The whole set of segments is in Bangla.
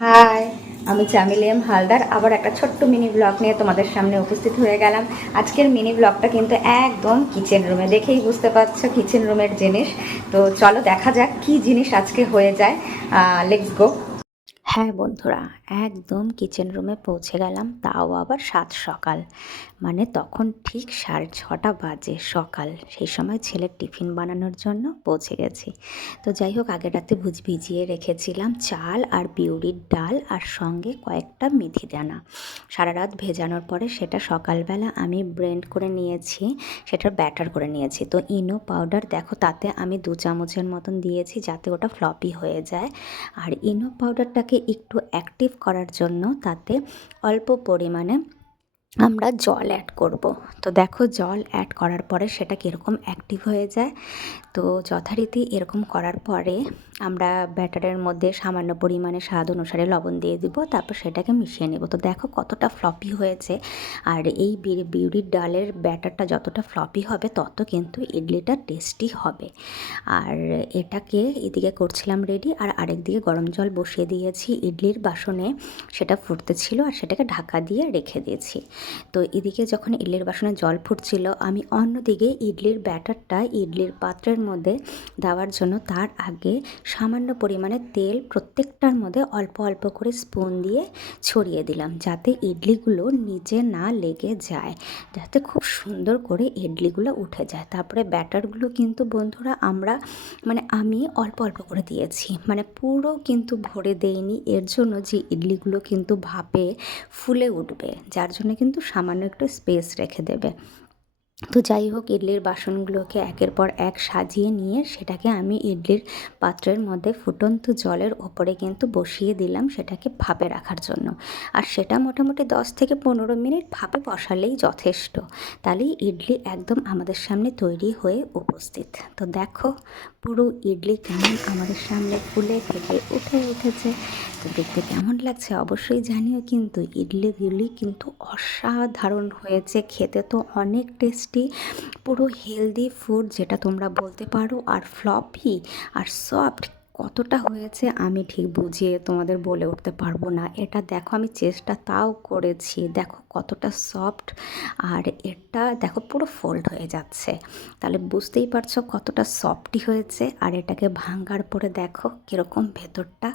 হাই আমি চামিলিয়াম হালদার, আবার একটা ছোট্ট মিনি ব্লগ নিয়ে তোমাদের সামনে উপস্থিত হয়ে গেলাম। আজকের মিনি ব্লগটা কিন্তু একদম কিচেন রুমে দেখেই বুঝতে পারছ কিচেন রুমের জিনিস। তো চলো দেখা যাক কি জিনিস আজকে হয়ে যায়। লেটস গো হ্যাঁ বন্ধুরা, একদম কিচেন রুমে পৌঁছে গেলাম, তাও আবার সাত সকাল। মানে তখন ঠিক সাড়ে ছটা বাজে সকাল। সেই সময় ছেলের টিফিন বানানোর জন্য পৌঁছে গেছি। তো যাই হোক, আগের রাতে ভুজ ভিজিয়ে রেখেছিলাম চাল আর বিউরির ডাল আর সঙ্গে কয়েকটা মেথি দানা। সারা রাত ভেজানোর পরে সেটা সকালবেলা আমি ব্রেন্ড করে নিয়েছি, সেটার ব্যাটার করে নিয়েছি। তো ইনো পাউডার দেখো, তাতে আমি দু চামচের মতন দিয়েছি যাতে ওটা ফ্লপি হয়ে যায়। আর ইনো পাউডারটাকে একটু অ্যাক্টিভ করার জন্য তাতে অল্প পরিমাণে আমরা জল অ্যাড করব। তো দেখো জল অ্যাড করার পরে সেটা কীরকম অ্যাক্টিভ হয়ে যায়? তো যথারীতি এরকম করার পরে আমরা ব্যাটারের মধ্যে সামান্য পরিমাণে স্বাদ অনুসারে লবণ দিয়ে দিব, তারপর সেটাকে মিশিয়ে নেব। তো দেখো কতটা ফ্লপি হয়েছে। আর এই বিউরির ডালের ব্যাটারটা যতটা ফ্লপি হবে, তত কিন্তু ইডলিটা টেস্টি হবে। আর এটাকে এদিকে করছিলাম রেডি আর আরেক দিকে গরম জল বসিয়ে দিয়েছি। ইডলির বাসনে সেটা ফুটতে ছিল আর সেটাকে ঢাকা দিয়ে রেখে দিয়েছি। তো এদিকে যখন ইডলির বাসনে জল ফুটছিল, আমি অন্যদিকে ইডলির ব্যাটারটা, ইডলির পাত্রের মধ্যে দেওয়ার জন্য তার আগে সামান্য পরিমাণে তেল প্রত্যেকটার মধ্যে অল্প অল্প করে স্পুন দিয়ে ছড়িয়ে দিলাম যাতে ইডলিগুলো নিচে না লেগে যায়, যাতে খুব সুন্দর করে ইডলিগুলো উঠে যায়। তারপরে ব্যাটারগুলো কিন্তু বন্ধুরা আমরা মানে আমি অল্প অল্প করে দিয়েছি মানে পুরো কিন্তু ভরে দেইনি, এর জন্য যে ইডলিগুলো কিন্তু ভাপে ফুলে উঠবে, যার জন্য কিন্তু সামান্য একটু স্পেস রেখে দেবে। তো যাই হোক, ইডলির বাসনগুলোকে একের পর এক সাজিয়ে নিয়ে সেটাকে আমি ইডলির পাত্রের মধ্যে ফুটন্ত জলের ওপরে কিন্তু বসিয়ে দিলাম সেটাকে ভাপে রাখার জন্য। আর সেটা মোটামুটি দশ থেকে পনেরো মিনিট ভাপে বসালেই যথেষ্ট। তাহলেই ইডলি একদম আমাদের সামনে তৈরি হয়ে উপস্থিত। তো দেখো পুরো ইডলি কেমন আমাদের সামনে ফুলে ফেটে উঠে উঠেছে। তো দেখতে কেমন লাগছে অবশ্যই জানিও কিন্তু ইডলি ইডলিগুলি কিন্তু অসাধারণ হয়েছে। খেতে তো অনেক টেস্টি। পুরো হেলদি ফুড যেটা তোমরা বলতে পারো, আর ফ্লপি আর সফট কতটা হয়েছে আমি ঠিক বুঝিয়ে তোমাদের বলে উঠতে পারব না। এটা দেখো আমি চেষ্টা তাও করেছি। দেখো কতটা সফট আর এটা দেখো পুরো ফোল্ড হয়ে যাচ্ছে। তাহলে বুঝতেই পারছ কতটা সফটই হয়েছে আর এটাকে ভাঙ্গার পরে দেখো কীরকম ভেতরটা।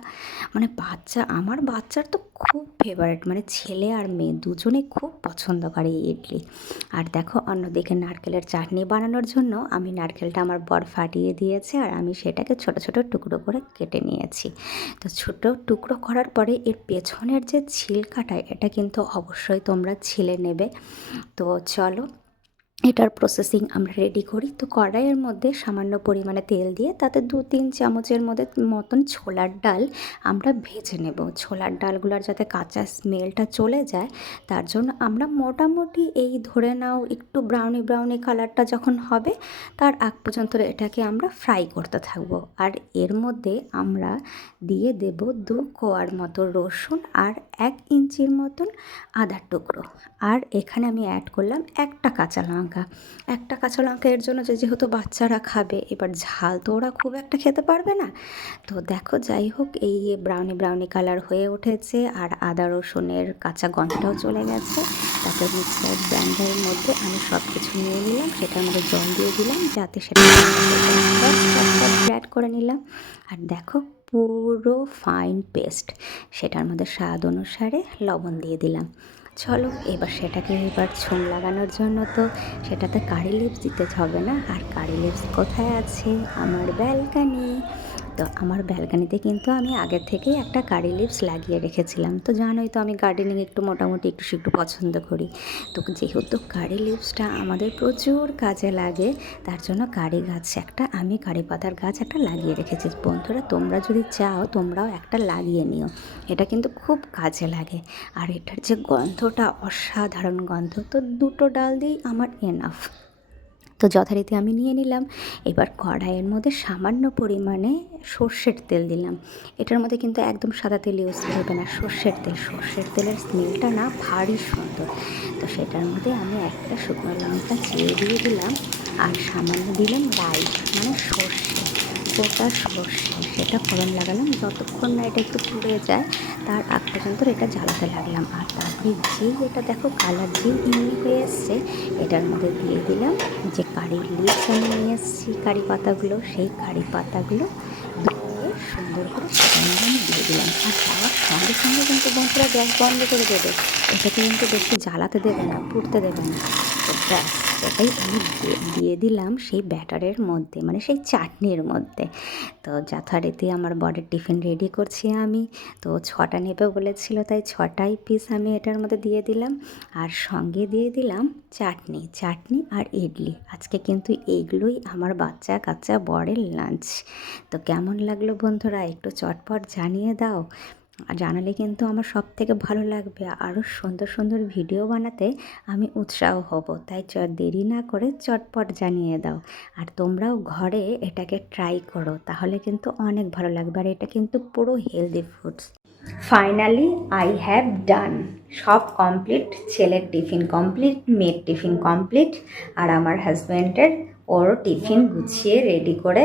মানে বাচ্চা, আমার বাচ্চার তো খুব ফেভারিট মানে ছেলে আর মেয়ে দুজনেই খুব পছন্দ করে এই ইডলি। আর দেখো অন্যদিকে নারকেলের চাটনি বানানোর জন্য আমি নারকেলটা আমার বর ফাটিয়ে দিয়েছে আর আমি সেটাকে ছোট ছোট টুকরো করে কেটে নিয়েছি। তো ছোটো টুকরো করার পরে এর পেছনের যে ছিলকাটা, এটা কিন্তু অবশ্যই তোমরা ছিলে নেবে। তো চলো এটার প্রসেসিং আমরা রেডি করি। তো কড়াইয়ের মধ্যে সামান্য পরিমাণে তেল দিয়ে তাতে দু তিন চামচের মধ্যে মতন ছোলার ডাল আমরা ভেজে নেব। ছোলার ডালগুলোর যাতে কাঁচা স্মেলটা চলে যায়, তার জন্য আমরা মোটামুটি এই ধরে নাও একটু ব্রাউনি ব্রাউনি কালারটা যখন হবে, তার আগ পর্যন্ত এটাকে আমরা ফ্রাই করতে থাকব। আর এর মধ্যে আমরা দিয়ে দেব দু কোয়ার মতো রসুন আর এক ইঞ্চির মতন আদার টুকরো। আর এখানে আমি অ্যাড করলাম একটা কাঁচা লঙ্কা। একটা কাঁচা লঙ্কা এর জন্য যে যেহেতু বাচ্চারা খাবে, এবার ঝাল তো ওরা খুব একটা খেতে পারবে না। তো দেখো, যাই হোক, এই ব্রাউনি ব্রাউনি কালার হয়ে উঠেছে আর আদা, রসুনের কাঁচা গন্ধটাও চলে গেছে। তারপর মিক্সার ব্র্যান্ডের মধ্যে আমি সব কিছু নিয়ে নিলাম, সেটার মধ্যে জল দিয়ে দিলাম, যাতে সেটা অ্যাড করে নিলাম। আর দেখো, পুরো ফাইন পেস্ট সেটার মধ্যে স্বাদ অনুসারে লবণ দিয়ে দিলাম। চলো, এবার সেটাকে এবার ছোম লাগানোর জন্য তো সেটাতে কারি লিপস দিতে হবে না। আর কারি লিপস কোথায় আছে? আমার ব্যালকানি তো আমার ব্যালকানিতে কিন্তু আমি আগের থেকেই একটা কারি লিপস লাগিয়ে রেখেছিলাম। তো জানোই তো আমি গার্ডেনিং একটু মোটামুটি একটু একটু পছন্দ করি। তো যেহেতু কারি লিপসটা আমাদের প্রচুর কাজে লাগে, তার জন্য কারি গাছ একটা, আমি কারি পাতার গাছ একটা লাগিয়ে রেখেছি। বন্ধুরা, তোমরা যদি চাও, তোমরাও একটা লাগিয়ে নিও। এটা কিন্তু খুব কাজে লাগে। আর এটার যে গন্ধটা অসাধারণ গন্ধ, তো দুটো ডাল দিয়েই আমার এনাফ তো যথারীতি আমি নিয়ে নিলাম। এবার কড়াইয়ের মধ্যে সামান্য পরিমাণে সর্ষের তেল দিলাম। এটার মধ্যে কিন্তু একদম সাদা তেল ইউজ করবে না, সর্ষের তেল। সর্ষের তেলের স্মেলটা না ভারী সুন্দর। তো সেটার মধ্যে আমি একটা শুকনো লঙ্কা চিড়ে দিয়ে দিলাম আর সামান্য দিলাম রাইস মানে সর্ষে। গোটা সর্ষে সেটা ফোড়ন লাগালাম। যতক্ষণ না এটা একটু পুড়ে যায়, তার আগ পর্যন্ত এটা জ্বালাতে লাগলাম। আর তারপরে যেই এটা দেখো, কালার যেই ইমনি হয়ে এসছে, এটার মধ্যে দিয়ে দিলাম যে কারির লিপস আমি নিয়ে এসেছি, কারি পাতাগুলো। সেই কারি পাতাগুলো দিয়ে সুন্দর করে সেখানে আমি দিয়ে দিলাম। আর দেওয়ার সঙ্গে সঙ্গে কিন্তু বন্ধুরা গ্যাস বন্ধ করে দেবে। এটাকে কিন্তু বেশি জ্বালাতে দেবে না, পুড়তে দেবে না। ব্যাস। এটাই আমি দিয়ে দিয়ে দিলাম সেই ব্যাটারের মধ্যে মানে সেই চাটনির মধ্যে। তো যথারীতি আমার বরের টিফিন রেডি করছি আমি। তো ছটা নেবে বলেছিল, তাই ছটাই পিস আমি এটার মধ্যে দিয়ে দিলাম। আর সঙ্গে দিয়ে দিলাম চাটনি চাটনি আর ইডলি। আজকে কিন্তু এইগুলোই আমার বাচ্চা কাচ্চা বরের লাঞ্চ তো কেমন লাগল বন্ধুরা, একটু চটপট জানিয়ে দাও। আর জানালে কিন্তু আমার সব থেকে ভালো লাগবে। আরও সুন্দর সুন্দর ভিডিও বানাতে আমি উৎসাহ হব। তাই চ দেরি না করে চটপট জানিয়ে দাও। আর তোমরাও ঘরে এটাকে ট্রাই করো, তাহলে কিন্তু অনেক ভালো লাগবে। আর এটা কিন্তু পুরো healthy foods finally I have done সব কমপ্লিট ছেলের টিফিন কমপ্লিট মেয়ের টিফিন কমপ্লিট আর আমার হাজব্যান্ডের ওর টিফিন গুছিয়ে রেডি করে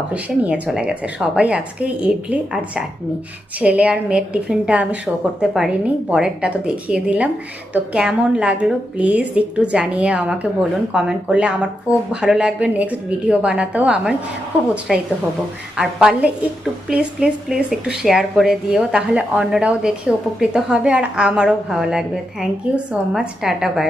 অফিসে নিয়ে চলে গেছে। সবাই আজকে ইডলি আর চাটনি। ছেলে আর মেয়ের টিফিনটা আমি শো করতে পারিনি, বরেরটা তো দেখিয়ে দিলাম। তো কেমন লাগল প্লিজ একটু জানিয়ে আমাকে বলুন কমেন্ট করলে আমার খুব ভালো লাগবে। নেক্সট ভিডিও বানাতেও আমি খুব উৎসাহিত হব। আর পারলে একটু প্লিজ প্লিজ প্লিজ একটু শেয়ার করে দিও, তাহলে অন্যরাও দেখে উপকৃত হবে আর আমারও ভালো লাগবে। Thank you so much tata bye